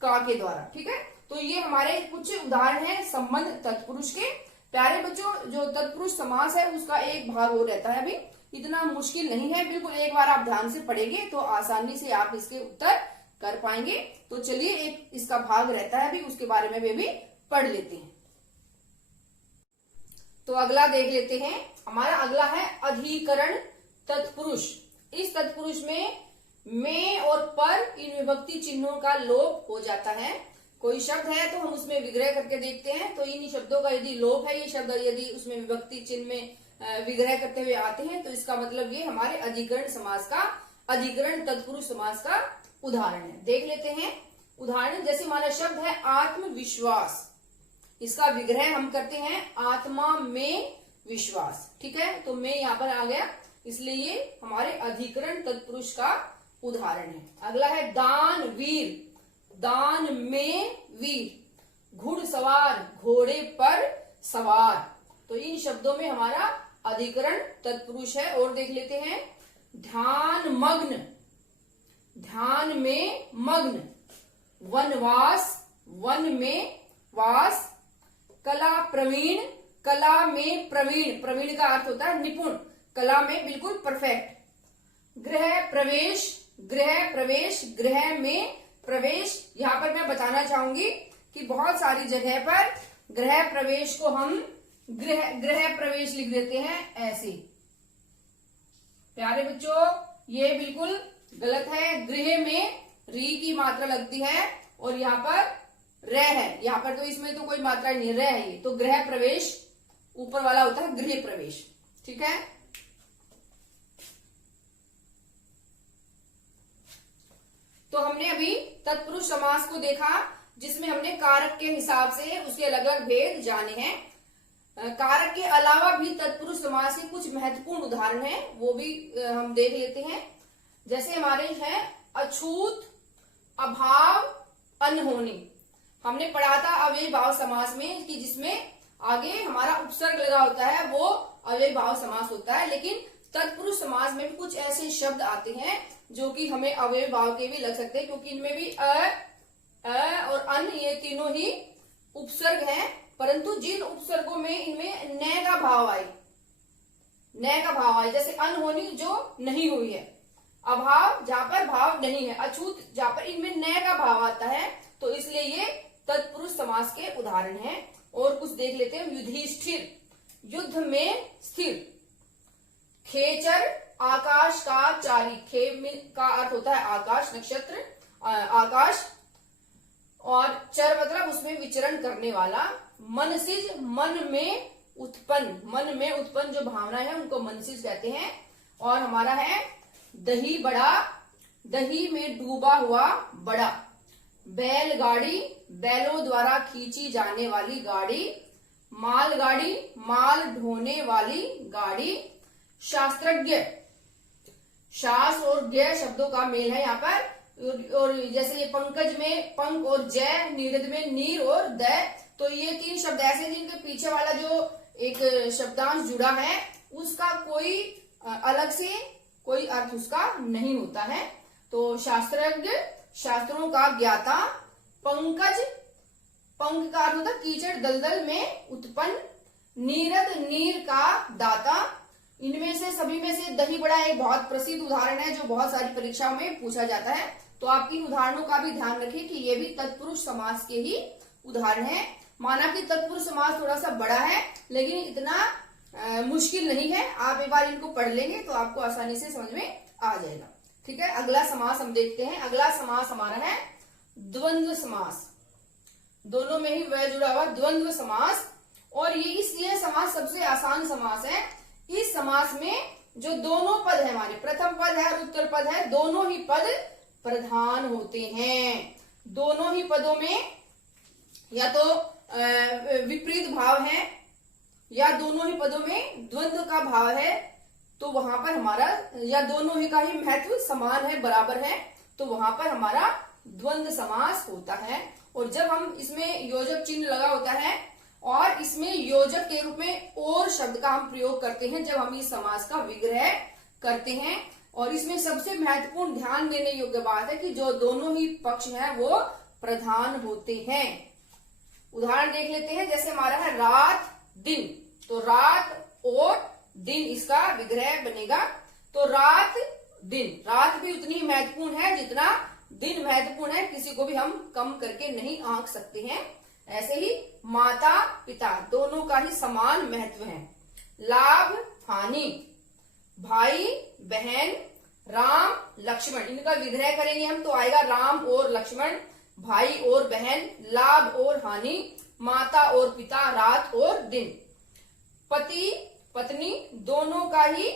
का के द्वारा, ठीक है। तो ये हमारे कुछ उदाहरण हैं संबंध तत्पुरुष के। प्यारे बच्चों, जो तत्पुरुष समास है उसका एक भाग और रहता है, अभी इतना मुश्किल नहीं है, बिल्कुल एक बार आप ध्यान से पढ़ेंगे तो आसानी से आप इसके उत्तर कर पाएंगे। तो चलिए एक इसका भाग रहता है, अभी उसके बारे में भी पढ़ लेते हैं। तो अगला देख लेते हैं। हमारा अगला है अधिकरण तत्पुरुष। इस तत्पुरुष में और पर इन विभक्ति चिन्हों का लोप हो जाता है। कोई शब्द है तो हम उसमें विग्रह करके देखते हैं, तो इन शब्दों का यदि लोप है, ये शब्द यदि उसमें विभक्ति चिन्ह में विग्रह करते हुए आते हैं, तो इसका मतलब ये हमारे अधिकरण समास का, अधिकरण तत्पुरुष समास का उदाहरण है। देख लेते हैं उदाहरण। जैसे हमारा शब्द है आत्मविश्वास, इसका विग्रह हम करते हैं आत्मा में विश्वास, ठीक है। तो मैं यहाँ पर आ गया, इसलिए ये हमारे अधिकरण तत्पुरुष का उदाहरण है। अगला है दानवीर, दान में वीर। घुड़सवार, घोड़े पर सवार। तो इन शब्दों में हमारा अधिकरण तत्पुरुष है। और देख लेते हैं। ध्यान मग्न, ध्यान में मग्न। वनवास, वन में वास। कला प्रवीण, कला में प्रवीण, प्रवीण का अर्थ होता है निपुण, कला में बिल्कुल परफेक्ट। गृह प्रवेश, गृह प्रवेश, गृह में प्रवेश। यहाँ पर मैं बताना चाहूंगी कि बहुत सारी जगह पर गृह प्रवेश को हम गृह प्रवेश लिख देते हैं ऐसे। प्यारे बच्चों, ये बिल्कुल गलत है। गृह में री की मात्रा लगती है और यहाँ पर रह है, यहाँ पर तो इसमें तो कोई मात्रा नहीं, रह है ये। तो गृह प्रवेश ऊपर वाला होता है गृह प्रवेश। ठीक है, तो हमने अभी तत्पुरुष समास को देखा, जिसमें हमने कारक के हिसाब से उसके अलग अलग भेद जाने हैं। कारक के अलावा भी तत्पुरुष समास के कुछ महत्वपूर्ण उदाहरण हैं, वो भी हम देख लेते हैं। जैसे हमारे हैं अछूत, अभाव, अनहोनी। हमने पढ़ा था अव्ययी भाव समास में कि जिसमें आगे हमारा उपसर्ग लगा होता है वो अव्ययी भाव समास होता है। लेकिन तत्पुरुष समास में भी कुछ ऐसे शब्द आते हैं जो कि हमें अव्ययी भाव के भी लग सकते हैं, क्योंकि इनमें भी अ और अन ये तीनों ही उपसर्ग हैं। परंतु जिन उपसर्गों में इनमें न का भाव आए, न का भाव आए, जैसे अनहोनी जो नहीं हुई है, अभाव जहां पर भाव नहीं है, अछूत जहां पर इनमें न का भाव आता है, तो इसलिए ये तत्पुरुष समास के उदाहरण हैं। और कुछ देख लेते हैं। युधिष्ठिर, युद्ध में स्थिर। खेचर, आकाश का चारी। खे का अर्थ होता है आकाश, नक्षत्र, आकाश, और चर मतलब उसमें विचरण करने वाला। मनसिज, मन में उत्पन्न, मन में उत्पन्न जो भावना है उनको मनसिज कहते हैं। और हमारा है दही बड़ा, दही में डूबा हुआ बड़ा। बैलगाड़ी, बैलों द्वारा खींची जाने वाली गाड़ी। मालगाड़ी, माल ढोने वाली गाड़ी। शास्त्रज्ञ, शास और ज्ञ शब्दों का मेल है यहाँ पर। और जैसे ये पंकज में पंक और जय, नीरद में नीर और द, तो ये तीन शब्द ऐसे जिनके पीछे वाला जो एक शब्दांश जुड़ा है उसका कोई अलग से कोई अर्थ उसका नहीं होता है। तो शास्त्रज्ञ, शास्त्रों का ज्ञाता। पंकज, पंक का अर्थ होता है कीचड़ दलदल में उत्पन्न। नीरद, नीर का दाता। इनमें से सभी में से दही बड़ा एक बहुत प्रसिद्ध उदाहरण है जो बहुत सारी परीक्षाओं में पूछा जाता है। तो आप इन उदाहरणों का भी ध्यान रखिए कि ये भी तत्पुरुष समास के ही उदाहरण है। माना कि तत्पुरुष समास थोड़ा सा बड़ा है लेकिन इतना मुश्किल नहीं है। आप एक बार इनको पढ़ लेंगे तो आपको आसानी से समझ में आ जाएगा। ठीक है, अगला समास हम देखते हैं। अगला समास हमारा है द्वंद्व समास। दोनों में ही वह जुड़ा हुआ द्वंद्व समास। और ये इसलिए समास सबसे आसान समास है। इस समास में जो दोनों पद है, हमारे प्रथम पद है और उत्तर पद है, दोनों ही पद प्रधान होते हैं। दोनों ही पदों में या तो विपरीत भाव है या दोनों ही पदों में द्वंद्व का भाव है, तो वहां पर हमारा, या दोनों ही का ही महत्व समान है, बराबर है, तो वहां पर हमारा द्वंद्व समास होता है। और जब हम इसमें योजक चिन्ह लगा होता है और इसमें योजक के रूप में और शब्द का हम प्रयोग करते हैं जब हम इस समास का विग्रह करते हैं। और इसमें सबसे महत्वपूर्ण ध्यान देने योग्य बात है कि जो दोनों ही पक्ष हैं वो प्रधान होते हैं। उदाहरण देख लेते हैं। जैसे हमारा है रात दिन, तो रात और दिन इसका विग्रह बनेगा। तो रात दिन, रात भी उतनी महत्वपूर्ण है जितना दिन महत्वपूर्ण है, किसी को भी हम कम करके नहीं आंक सकते हैं। ऐसे ही माता पिता दोनों का ही समान महत्व है। लाभ हानि, भाई बहन, राम लक्ष्मण, इनका विग्रह करेंगे हम तो आएगा राम और लक्ष्मण, भाई और बहन, लाभ और हानि, माता और पिता, रात और दिन। पति पत्नी दोनों का ही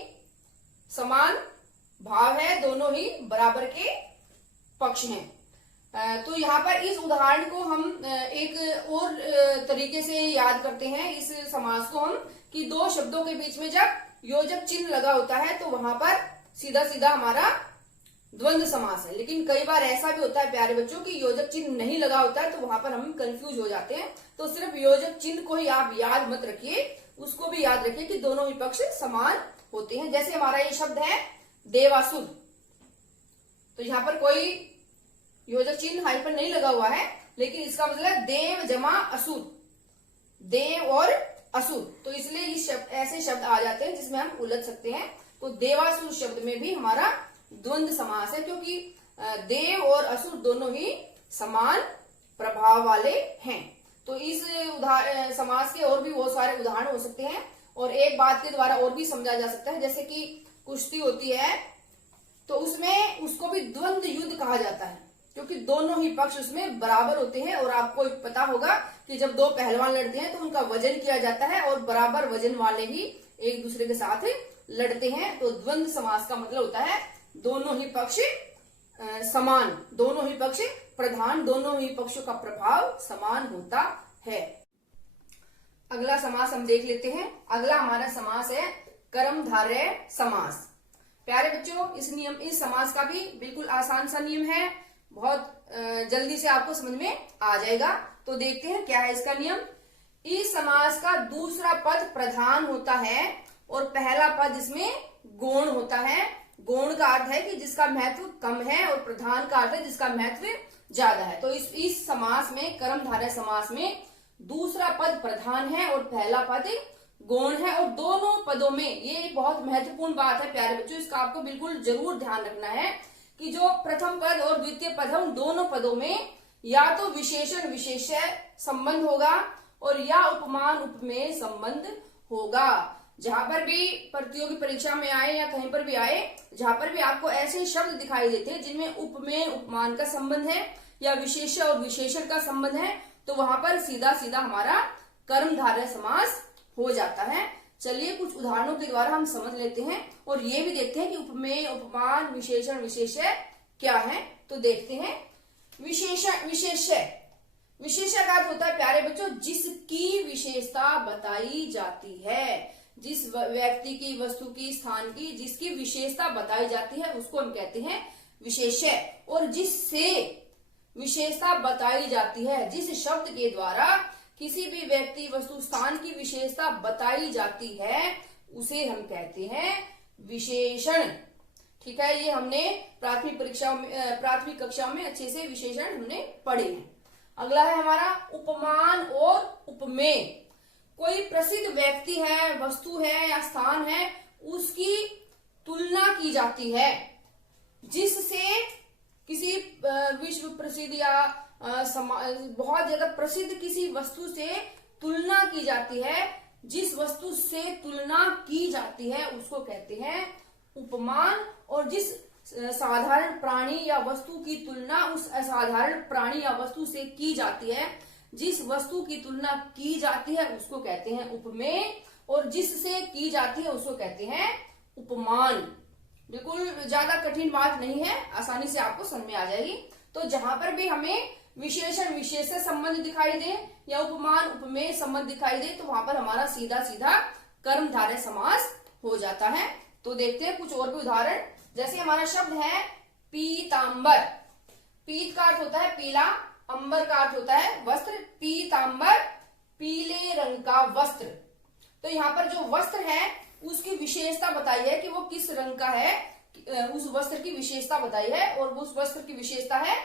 समान भाव है, दोनों ही बराबर के पक्ष हैं। तो यहाँ पर इस उदाहरण को हम एक और तरीके से याद करते हैं इस समास को हम, कि दो शब्दों के बीच में जब योजक चिन्ह लगा होता है तो वहां पर सीधा सीधा हमारा द्वंद्व समास है। लेकिन कई बार ऐसा भी होता है प्यारे बच्चों कि योजक चिन्ह नहीं लगा होता है तो वहां पर हम कंफ्यूज हो जाते हैं। तो सिर्फ योजक चिन्ह को ही आप याद मत रखिए, उसको भी याद रखिए कि दोनों ही पक्ष समान होते हैं। जैसे हमारा ये शब्द है देवासुर, तो यहाँ पर कोई योजक चिन्ह हाइफन नहीं लगा हुआ है, लेकिन इसका मतलब देव जमा असुर, देव और असुर, तो इसलिए इस शब्द ऐसे शब्द आ जाते हैं जिसमें हम उलझ सकते हैं। तो देवासुर शब्द में भी हमारा द्वंद्व समास है, क्योंकि देव और असुर दोनों ही समान प्रभाव वाले हैं। तो इस समास के और भी बहुत सारे उदाहरण हो सकते हैं, और एक बात के द्वारा और भी समझा जा सकता है, जैसे कि कुश्ती होती है तो उसमें उसको भी द्वंद्व युद्ध कहा जाता है, क्योंकि दोनों ही पक्ष उसमें बराबर होते हैं। और आपको पता होगा कि जब दो पहलवान लड़ते हैं तो उनका वजन किया जाता है और बराबर वजन वाले ही एक दूसरे के साथ लड़ते हैं। तो द्वंद्व समास का मतलब होता है दोनों ही पक्ष समान, दोनों ही पक्ष प्रधान, दोनों ही पक्षों का प्रभाव समान होता है। अगला समास हम देख लेते हैं। अगला हमारा समास है कर्मधारय समास। प्यारे बच्चों, इस समास का भी बिल्कुल आसान सा नियम है, बहुत जल्दी से आपको समझ में आ जाएगा। तो देखते हैं क्या है इसका नियम। इस समास का दूसरा पद प्रधान होता है और पहला पद इसमें गौण होता है। गौण का अर्थ है कि जिसका महत्व कम है, और प्रधान का अर्थ है जिसका महत्व ज्यादा है। तो इस समास में, कर्मधारय समास में, दूसरा पद प्रधान है और पहला पद गौण है। और दोनों पदों में, ये एक बहुत महत्वपूर्ण बात है प्यारे बच्चों, इसका आपको बिल्कुल जरूर ध्यान रखना है कि जो प्रथम पद और द्वितीय पद है उन दोनों पदों में या तो विशेषण विशेष्य संबंध होगा और या उपमान उपमेय संबंध होगा। जहां पर भी प्रतियोगी परीक्षा में आए या कहीं पर भी आए, जहां पर भी आपको ऐसे शब्द दिखाई देते हैं जिनमें उपमेय उपमान का संबंध है या विशेष्य और विशेषण का संबंध है, तो वहां पर सीधा सीधा हमारा कर्मधारय समास हो जाता है। चलिए कुछ उदाहरणों के द्वारा हम समझ लेते हैं और ये भी देखते हैं कि उपमेय उपमान विशेषण विशेष्य क्या है। तो देखते हैं। विशेषण विशेष्य, विशेष्य का अर्थ होता है प्यारे बच्चों जिसकी विशेषता बताई जाती है, जिस व्यक्ति की, वस्तु की, स्थान की जिसकी विशेषता बताई जाती है उसको हम कहते हैं विशेष्य। और जिससे विशेषता बताई जाती है, जिस शब्द के द्वारा किसी भी व्यक्ति, वस्तु, स्थान की विशेषता बताई जाती है उसे हम कहते हैं विशेषण। ठीक है, ये हमने प्राथमिक कक्षाओं में अच्छे से विशेषण हमने पढ़े हैं। अगला है हमारा उपमान और उपमेय। कोई प्रसिद्ध व्यक्ति है, वस्तु है या स्थान है, उसकी तुलना की जाती है जिससे किसी विश्व प्रसिद्ध या बहुत ज्यादा प्रसिद्ध किसी वस्तु से तुलना की जाती है। जिस वस्तु से तुलना की जाती है उसको कहते हैं उपमान। और जिस साधारण प्राणी या वस्तु की तुलना उस असाधारण प्राणी या वस्तु से की जाती है, जिस वस्तु की तुलना की जाती है उसको कहते हैं उपमेय, और जिससे की जाती है उसको कहते हैं उपमान। बिल्कुल ज्यादा कठिन बात नहीं है, आसानी से आपको समझ में आ जाएगी। तो जहां पर भी हमें विशेषण विशेष्य संबंध दिखाई दे या उपमान उपमेय संबंध दिखाई दे, तो वहां पर हमारा सीधा सीधा कर्मधारय समास हो जाता है। तो देखते हैं कुछ और भी उदाहरण। जैसे हमारा शब्द है पीतांबर। पीत का अर्थ होता है पीला, अंबर का अर्थ होता है वस्त्र। पीतांबर पीले रंग का वस्त्र। तो यहाँ पर जो वस्त्र है उसकी विशेषता बताई है कि वो किस रंग का है, उस वस्त्र की विशेषता बताई है, और उस वस्त्र की विशेषता है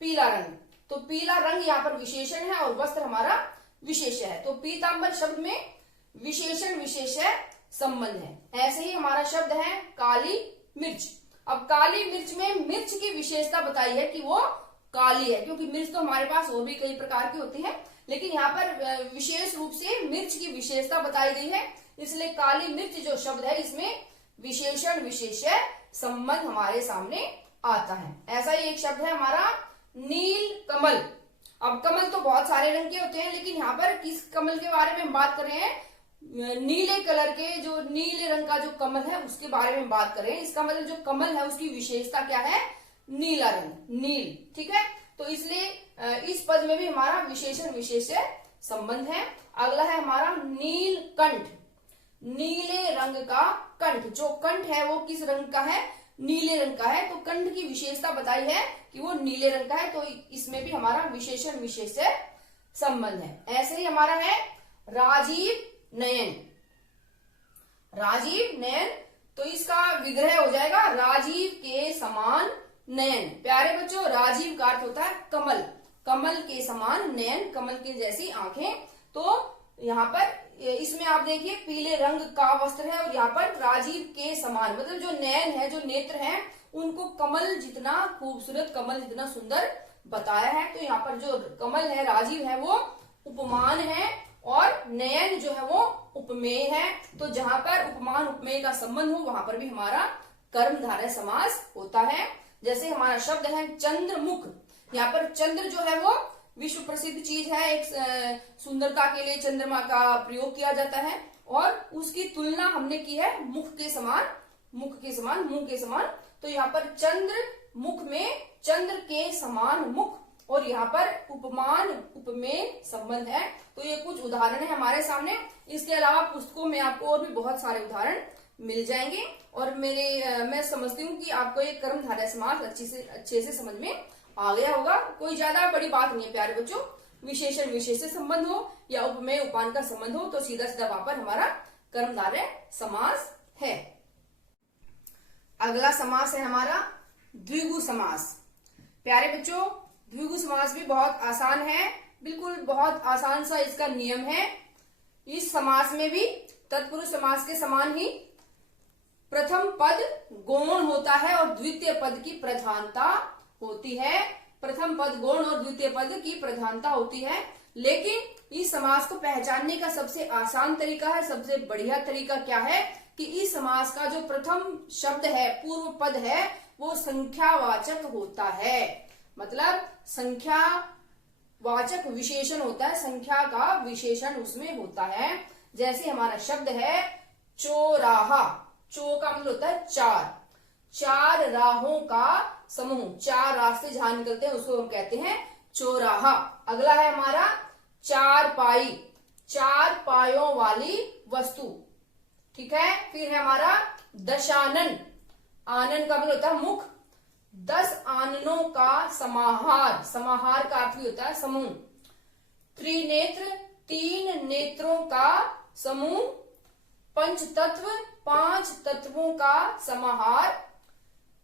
पीला रंग। तो पीला रंग यहाँ पर विशेषण है और वस्त्र हमारा विशेष्य है। तो पीतांबर शब्द में विशेषण विशेष्य संबंध है। ऐसे ही हमारा शब्द है काली मिर्च। अब काली मिर्च में मिर्च की विशेषता बताई है कि वो काली है, क्योंकि मिर्च तो हमारे पास और भी कई प्रकार की होती है, लेकिन यहाँ पर विशेष रूप से मिर्च की विशेषता बताई गई है, इसलिए काली मिर्च जो शब्द है इसमें विशेषण विशेष्य संबंध हमारे सामने आता है। ऐसा ही एक शब्द है हमारा नील कमल। अब कमल तो बहुत सारे रंग के होते हैं, लेकिन यहाँ पर किस कमल के बारे में हम बात कर रहे हैं, नीले कलर के, जो नीले रंग का जो कमल है उसके बारे में बात कर रहे हैं। इसका मतलब जो कमल है उसकी विशेषता क्या है, नीला रंग, नील। ठीक है, तो इसलिए इस पद में भी हमारा विशेषण विशेष्य संबंध है। अगला है हमारा नीलकंठ। नीले रंग का कंठ, जो कंठ है वो किस रंग का है, नीले रंग का है। तो कंठ की विशेषता बताई है कि वो नीले रंग का है, तो इसमें भी हमारा विशेषण विशेष्य संबंध है। ऐसे ही हमारा है राजीव नयन। राजीव नयन, तो इसका विग्रह हो जाएगा राजीव के समान नयन। प्यारे बच्चों, राजीव का अर्थ होता है कमल, कमल के समान नयन, कमल के जैसी आंखें। तो यहाँ पर इसमें आप देखिए पीले रंग का वस्त्र है और यहाँ पर राजीव के समान, मतलब जो नयन है, जो नेत्र हैं, उनको कमल जितना खूबसूरत, कमल जितना सुंदर बताया है। तो यहाँ पर जो कमल है, राजीव है, वो उपमान है और नयन जो है वो उपमेय है। तो जहां पर उपमान उपमेय का संबंध हो वहां पर भी हमारा कर्मधारय समास होता है। जैसे हमारा शब्द है चंद्रमुख, यहाँ पर चंद्र जो है वो विश्व प्रसिद्ध चीज है, एक सुंदरता के लिए चंद्रमा का प्रयोग किया जाता है और उसकी तुलना हमने की है मुख के समान, मुख के समान, मुंह के समान। तो यहाँ पर चंद्र मुख में चंद्र के समान मुख, और यहाँ पर उपमान उपमेय संबंध है। तो ये कुछ उदाहरण है हमारे सामने। इसके अलावा पुस्तकों में आपको और भी बहुत सारे उदाहरण मिल जाएंगे। और मैं समझती हूँ कि आपको ये कर्मधारय समास अच्छे से समझ में आ गया होगा। कोई ज्यादा बड़ी बात नहीं है प्यारे बच्चों। विशेषण विशेष से संबंध हो या उपमेय उपान का संबंध हो तो सीधा सीधा वहां पर हमारा कर्मधारय समास है। अगला समास है हमारा द्विगु समास। प्यारे बच्चों, द्विगु समास भी बहुत आसान है, बिल्कुल बहुत आसान सा इसका नियम है। इस समास में भी तत्पुरुष समास के समान ही प्रथम पद गौण होता है और द्वितीय पद की प्रधानता होती है। प्रथम पद गौण और द्वितीय पद की प्रधानता होती है। लेकिन इस समास को पहचानने का सबसे आसान तरीका है, सबसे बढ़िया तरीका क्या है कि इस समास का जो प्रथम शब्द है, पूर्व पद है, वो संख्यावाचक होता है। मतलब संख्यावाचक विशेषण होता है, संख्या का विशेषण उसमें होता है। जैसे हमारा शब्द है चौराहा, चौ का मतलब होता है चार, चार राहों का समूह, चार रास्ते जहां निकलते हैं उसको हम कहते हैं चौराहा। अगला है हमारा चार पाई, चार पायों वाली वस्तु, ठीक है। फिर है हमारा दशानन, आनन का मतलब होता है मुख, 10 आननों का समाहार, समाहार का अर्थ होता है समूह। त्रिनेत्र, 3 नेत्रों का समूह। पंचतत्व, 5 तत्वों का समाहार।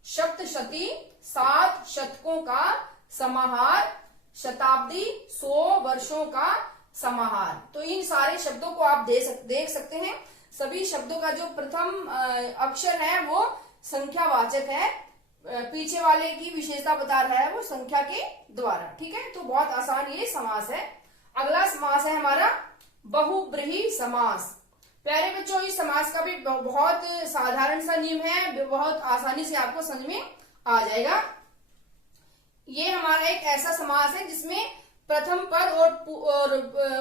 सप्तशती, 7 शतकों का समाहार। शताब्दी, 100 वर्षों का समाहार। तो इन सारे शब्दों को आप देख सकते हैं। सभी शब्दों का जो प्रथम अक्षर है वो संख्यावाचक है, पीछे वाले की विशेषता बता रहा है वो संख्या के द्वारा, ठीक है। तो बहुत आसान ये समास है। अगला समास है हमारा बहुब्रीहि समास। प्यारे बच्चों, इस समास का भी बहुत साधारण सा नियम है, बहुत आसानी से आपको समझ में आ जाएगा। ये हमारा एक ऐसा समास है जिसमें प्रथम पद और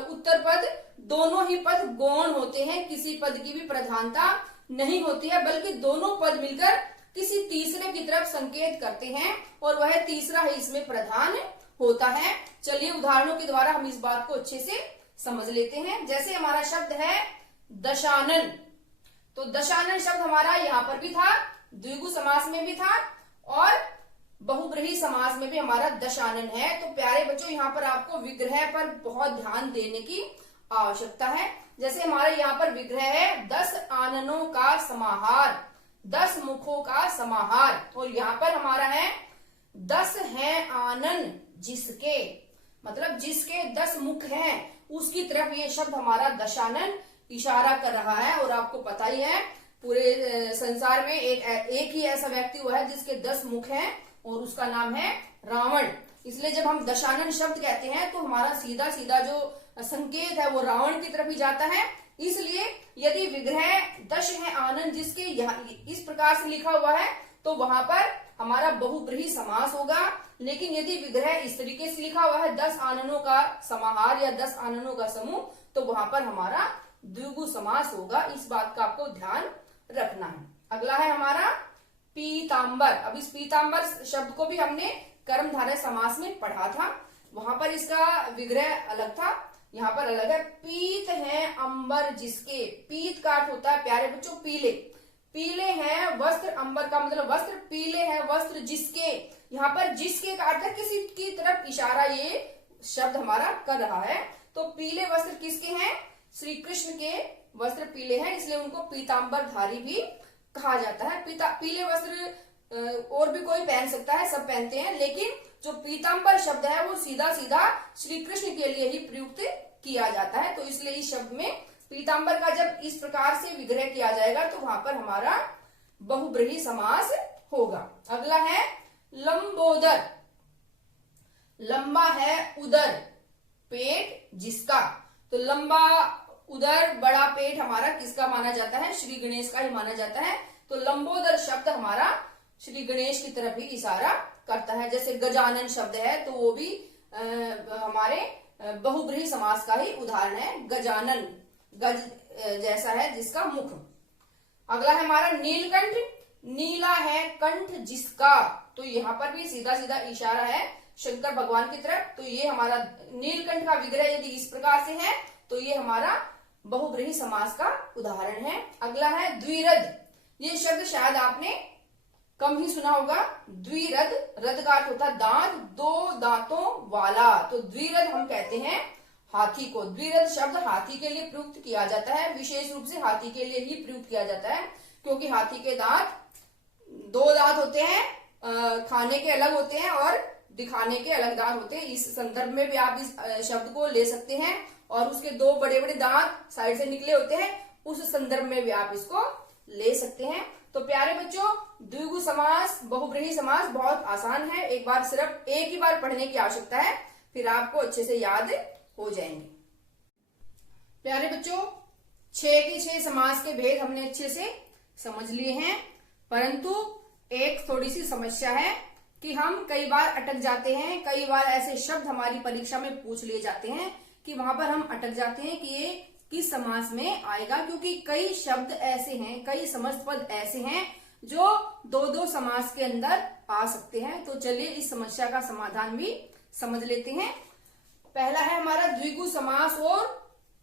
उत्तर पद दोनों ही पद गौण होते हैं, किसी पद की भी प्रधानता नहीं होती है, बल्कि दोनों पद मिलकर किसी तीसरे की तरफ संकेत करते हैं और वह तीसरा ही इसमें प्रधान होता है। चलिए उदाहरणों के द्वारा हम इस बात को अच्छे से समझ लेते हैं। जैसे हमारा शब्द है दशानन, तो दशानन शब्द हमारा यहाँ पर भी था, द्विगु समास में भी था और बहुब्रीहि समास में भी हमारा दशानन है। तो प्यारे बच्चों, यहाँ पर आपको विग्रह पर बहुत ध्यान देने की आवश्यकता है। जैसे हमारे यहाँ पर विग्रह है 10 आननों का समाहार, 10 मुखों का समाहार, और यहाँ पर हमारा है 10 हैं आनन जिसके, मतलब जिसके 10 मुख हैं उसकी तरफ ये शब्द हमारा दशानन इशारा कर रहा है। और आपको पता ही है पूरे संसार में एक ही ऐसा व्यक्ति हुआ है जिसके 10 मुख हैं और उसका नाम है रावण। इसलिए जब हम दशानन शब्द कहते हैं तो हमारा सीधा सीधा जो संकेत है वो रावण की तरफ ही जाता है। इसलिए यदि विग्रह 10 है आनन जिसके इस प्रकार से लिखा हुआ है तो वहां पर हमारा बहुब्रीहि समास होगा। लेकिन यदि विग्रह इस तरीके से लिखा हुआ है 10 आननों का समाहार या 10 आननों का समूह, तो वहां पर हमारा द्विगु समास होगा। इस बात का आपको ध्यान रखना है। अगला है हमारा पीतांबर। अब इस पीतांबर शब्द को भी हमने कर्मधारय समास में पढ़ा था, वहां पर इसका विग्रह अलग था, यहाँ पर अलग है। पीत है अंबर जिसके, पीत का अर्थ होता है प्यारे बच्चों पीले, पीले हैं वस्त्र, अंबर का मतलब वस्त्र, पीले हैं वस्त्र जिसके, यहाँ पर जिसके का अर्थ है किसी की तरफ इशारा ये शब्द हमारा कर रहा है। तो पीले वस्त्र किसके हैं? श्री कृष्ण के वस्त्र पीले हैं, इसलिए उनको पीतांबरधारी भी कहा जाता है। पीले वस्त्र और भी कोई पहन सकता है, सब पहनते हैं, लेकिन जो पीतांबर शब्द है वो सीधा सीधा श्री कृष्ण के लिए ही प्रयुक्त किया जाता है। तो इसलिए इस शब्द में पीतांबर का जब इस प्रकार से विग्रह किया जाएगा तो वहां पर हमारा बहुब्रीहि समास होगा। अगला है लंबोदर। लंबा है उदर, पेट जिसका। तो लंबा उदर बड़ा पेट हमारा किसका माना जाता है? श्री गणेश का ही माना जाता है। तो लंबोदर शब्द हमारा श्री गणेश की तरफ ही इशारा करता है। जैसे गजानन शब्द है तो वो भी हमारे बहुब्रीहि समास का ही उदाहरण है। गजानन गज जैसा है जिसका मुख। अगला है हमारा नीलकंठ। नीला है कंठ जिसका। तो यहाँ पर भी सीधा सीधा इशारा है शंकर भगवान की तरफ। तो ये हमारा नीलकंठ का विग्रह यदि इस प्रकार से है तो ये हमारा बहुब्रीहि समास का उदाहरण है। अगला है द्विरद। ये शब्द शायद आपने कम ही सुना होगा। द्विरद, रद का अर्थ होता है दांत, दो दांतों वाला। तो द्विरद हम कहते हैं हाथी को। द्विरद शब्द हाथी के लिए प्रयुक्त किया जाता है, विशेष रूप से हाथी के लिए ही प्रयुक्त किया जाता है, क्योंकि हाथी के दांत दो दांत होते हैं, खाने के अलग होते हैं और दिखाने के अलग दांत होते हैं। इस संदर्भ में भी आप इस शब्द को ले सकते हैं। और उसके दो बड़े बड़े दांत साइड से निकले होते हैं, उस संदर्भ में भी आप इसको ले सकते हैं। तो प्यारे बच्चों, द्विगु समास, बहुब्रीहि समास बहुत आसान है। एक बार सिर्फ एक ही बार पढ़ने की आवश्यकता है, फिर आपको अच्छे से याद हो जाएंगे। प्यारे बच्चों, 6 के 6 समास के भेद हमने अच्छे से समझ लिए हैं, परंतु एक थोड़ी सी समस्या है कि हम कई बार अटक जाते हैं। कई बार ऐसे शब्द हमारी परीक्षा में पूछ लिए जाते हैं कि वहां पर हम अटक जाते हैं कि ये किस समास में आएगा, क्योंकि कई शब्द ऐसे हैं, कई समस्त पद ऐसे हैं जो दो दो समास के अंदर आ सकते हैं। तो चलिए इस समस्या का समाधान भी समझ लेते हैं। पहला है हमारा द्विगु समास और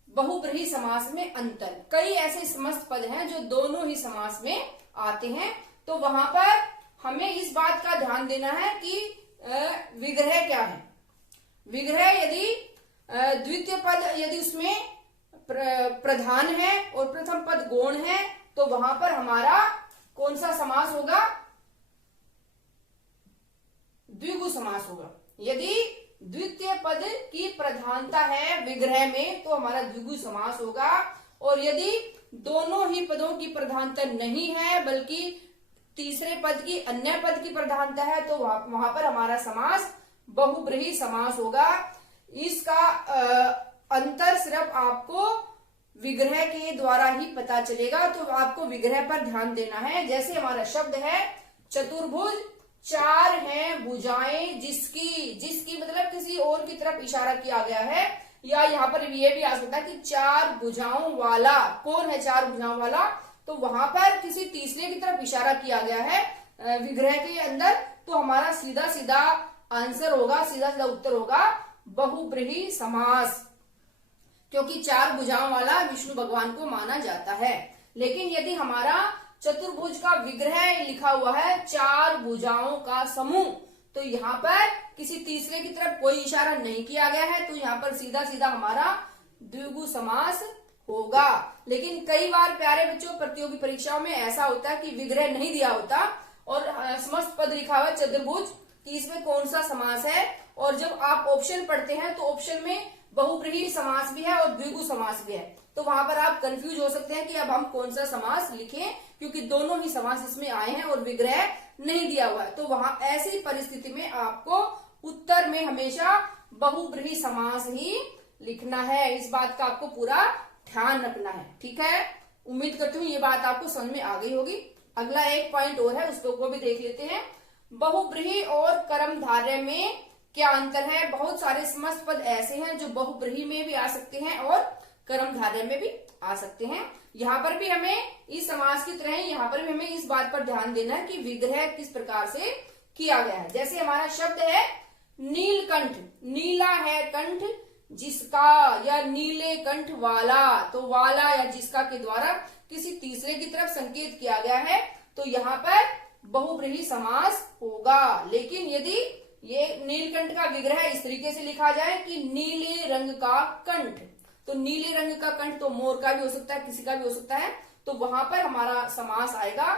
बहुब्रीहि समास में अंतर। कई ऐसे समस्त पद हैं जो दोनों ही समास में आते हैं। तो वहां पर हमें इस बात का ध्यान देना है कि विग्रह क्या है। विग्रह यदि द्वितीय पद यदि उसमें प्रधान है और प्रथम पद गौण है तो वहां पर हमारा कौन सा समास होगा? द्विगु समास होगा। यदि द्वितीय पद की प्रधानता है विग्रह में तो हमारा द्विगु समास होगा। और यदि दोनों ही पदों की प्रधानता नहीं है बल्कि तीसरे पद की अन्य पद की प्रधानता है तो वहां पर हमारा समास बहुब्रीहि समास होगा। इसका अंतर सिर्फ आपको विग्रह के द्वारा ही पता चलेगा। तो आपको विग्रह पर ध्यान देना है। जैसे हमारा शब्द है चतुर्भुज, 4 हैं भुजाएं जिसकी। जिसकी मतलब किसी और की तरफ इशारा किया गया है, या यहाँ पर ये भी आ सकता है कि 4 भुजाओं वाला। कौन है 4 भुजाओं वाला? तो वहां पर किसी तीसरे की तरफ इशारा किया गया है विग्रह के अंदर। तो हमारा सीधा सीधा आंसर होगा, सीधा सीधा उत्तर होगा बहुब्रीहि समास, क्योंकि 4 भुजाओं वाला विष्णु भगवान को माना जाता है। लेकिन यदि हमारा चतुर्भुज का विग्रह लिखा हुआ है 4 भुजाओं का समूह, तो यहाँ पर किसी तीसरे की तरफ कोई इशारा नहीं किया गया है, तो यहाँ पर सीधा सीधा हमारा द्विगु समास होगा। लेकिन कई बार प्यारे बच्चों प्रतियोगी परीक्षाओं में ऐसा होता है कि विग्रह नहीं दिया होता और समस्त पद लिखा हुआ है चतुर्भुज, कि इसमें कौन सा समास है। और जब आप ऑप्शन पढ़ते हैं तो ऑप्शन में बहुब्रीहि समास भी है और द्विगु समास भी है, तो वहां पर आप कंफ्यूज हो सकते हैं कि अब हम कौन सा समास लिखें, क्योंकि दोनों ही समास इसमें आए हैं और विग्रह नहीं दिया हुआ है। तो वहां ऐसी परिस्थिति में आपको उत्तर में हमेशा बहुब्रीहि समास ही लिखना है। इस बात का आपको पूरा ध्यान रखना है। ठीक है, उम्मीद करती हूँ ये बात आपको समझ में आ गई होगी। अगला एक पॉइंट और है, उसको भी देख लेते हैं। बहुब्रीहि और कर्मधारय में क्या अंतर है? बहुत सारे समस्त पद ऐसे हैं जो बहुब्रीहि में भी आ सकते हैं और कर्मधारय में भी आ सकते हैं। यहाँ पर भी हमें इस समास की तरह यहाँ पर भी हमें इस बात पर ध्यान देना है कि विग्रह किस प्रकार से किया गया है। जैसे हमारा शब्द है नीलकंठ। नीला है कंठ जिसका, या नीले कंठ वाला। तो वाला या जिसका के द्वारा किसी तीसरे की तरफ संकेत किया गया है, तो यहाँ पर बहुब्रीहि समास होगा। लेकिन यदि ये नीलकंठ का विग्रह इस तरीके से लिखा जाए कि नीले रंग का कंठ, तो नीले रंग का कंठ तो मोर का भी हो सकता है, किसी का भी हो सकता है, तो वहां पर हमारा समास आएगा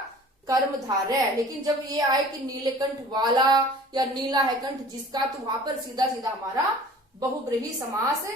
कर्मधारय। लेकिन जब ये आए कि नीले कंठ वाला या नीला है कंठ जिसका, तो वहां पर सीधा सीधा हमारा बहुब्रीहि समास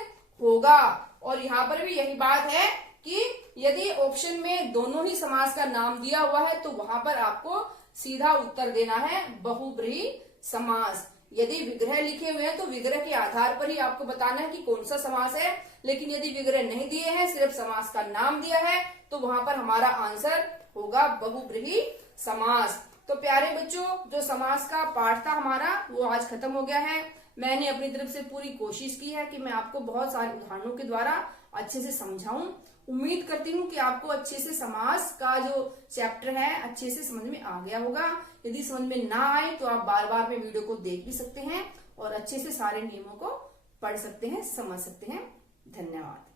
होगा। और यहाँ पर भी यही बात है कि यदि ऑप्शन में दोनों ही समास का नाम दिया हुआ है तो वहां पर आपको सीधा उत्तर देना है बहुब्रीहि समास। यदि विग्रह लिखे हुए हैं तो विग्रह के आधार पर ही आपको बताना है कि कौन सा समास है। लेकिन यदि विग्रह नहीं दिए हैं, सिर्फ समास का नाम दिया है, तो वहां पर हमारा आंसर होगा बहुब्रीहि समास। तो प्यारे बच्चों, जो समास का पाठ था हमारा वो आज खत्म हो गया है। मैंने अपनी तरफ से पूरी कोशिश की है कि मैं आपको बहुत सारे उदाहरणों के द्वारा अच्छे से समझाऊं। उम्मीद करती हूँ कि आपको अच्छे से समास का जो चैप्टर है अच्छे से समझ में आ गया होगा। यदि समझ में ना आए तो आप बार बार में वीडियो को देख भी सकते हैं और अच्छे से सारे नियमों को पढ़ सकते हैं, समझ सकते हैं। धन्यवाद।